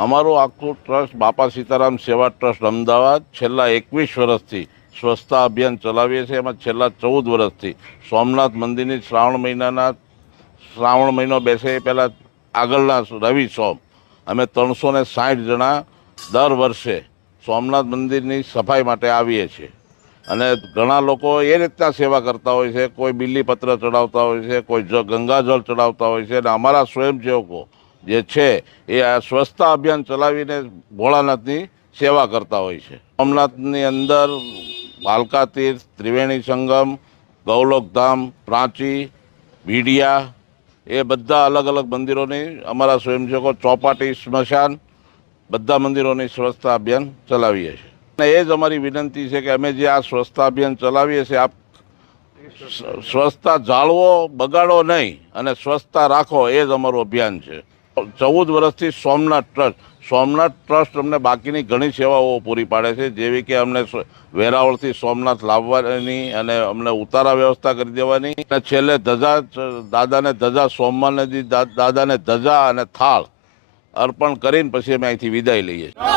અમારું આખું ટ્રસ્ટ બાપા સીતારામ સેવા ટ્રસ્ટ અમદાવાદ છેલ્લા 21 વર્ષથી સ્વચ્છતા અભિયાન ચલાવીએ છીએ. એમાં છેલ્લા 14 વર્ષથી સોમનાથ મંદિરની શ્રાવણ મહિનો બેસે એ પહેલાં આગળના રવિ સોમ અમે 360 જણા દર વર્ષે સોમનાથ મંદિરની સફાઈ માટે આવીએ છીએ. અને ઘણા લોકો એ રીતના સેવા કરતા હોય છે. કોઈ બીલીપત્ર ચડાવતા હોય છે, કોઈ ગંગાજળ ચડાવતા હોય છે. અને અમારા સ્વયંસેવકો જે છે એ આ સ્વચ્છતા અભિયાન ચલાવીને ભોળાનાથની સેવા કરતા હોય છે. સોમનાથની અંદર ભાલકા તીર્થ, ત્રિવેણી સંગમ, ગૌલોકધામ, પ્રાંચી, ભીડિયા એ બધા અલગ અલગ મંદિરોની અમારા સ્વયંસેવકો, ચોપાટી, સ્મશાન બધા મંદિરોની સ્વચ્છતા અભિયાન ચલાવીએ છીએ. અને એ જ અમારી વિનંતી છે કે અમે જે આ સ્વચ્છતા અભિયાન ચલાવીએ છીએ, આપ સ્વચ્છતા જાળવો, બગાડો નહીં અને સ્વચ્છતા રાખો, એ જ અમારું અભિયાન છે. 14 વર્ષથી સોમનાથ ટ્રસ્ટ અમને બાકીની ઘણી સેવાઓ પૂરી પાડે છે, જેવી કે અમને વેરાવળથી સોમનાથ લાવવાની અને અમને ઉતારા વ્યવસ્થા કરી દેવાની અને છેલ્લે દાદાને ધજા સોમવારને દાદાને ધજા અને થાળ અર્પણ કરીને પછી અમે અહીંથી વિદાય લઈએ છીએ.